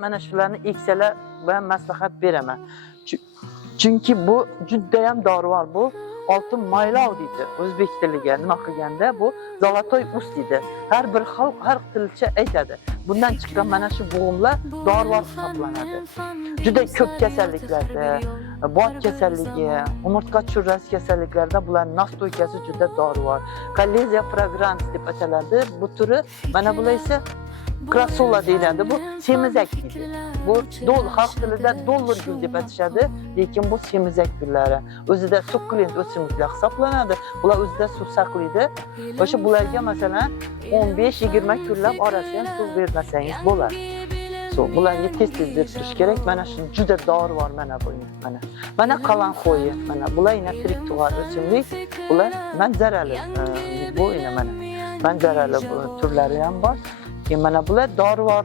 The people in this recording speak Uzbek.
Mana shularni eksalar ben maslahat beraman. Çünkü bu judayam dorivor bu. Oltin maylov deydi. O'zbek tiliga nima qilganda bu zolotoy ust deydi. Har bir xalq har tilcha aytadi. Bundan chiqqan mana shu bo'g'imlar dorivor hisoblanadi. Juda ko'p kasalliklarda, bot kasalligi, umurtqa churrasi kasalliklarida bular nastoykasi juda dorivor. Kaleziya fragrans deb ataladi. Bu turi mana bular esa krasola deyiladi. Bu semizak deydi. Bu xalq tilida dollar gul deb atishadi, lekin bu semizak gullari. O'zida sukkulent o'simliklar hisoblanadi. Bular o'zida suv saqlaydi. O'sha bularga masalan 15-20 kunlab orasiga ham suv bermasangiz bo'ladi. Bularga tez-tez berib turish kerak. Mana shu juda dorivor mana bu. Mana qalanxo'yi, mana bular yana tirik tug'ar o'simlik. Bular manzarali. Bu mana manzarali turlari ham bor. Mana bular dorivor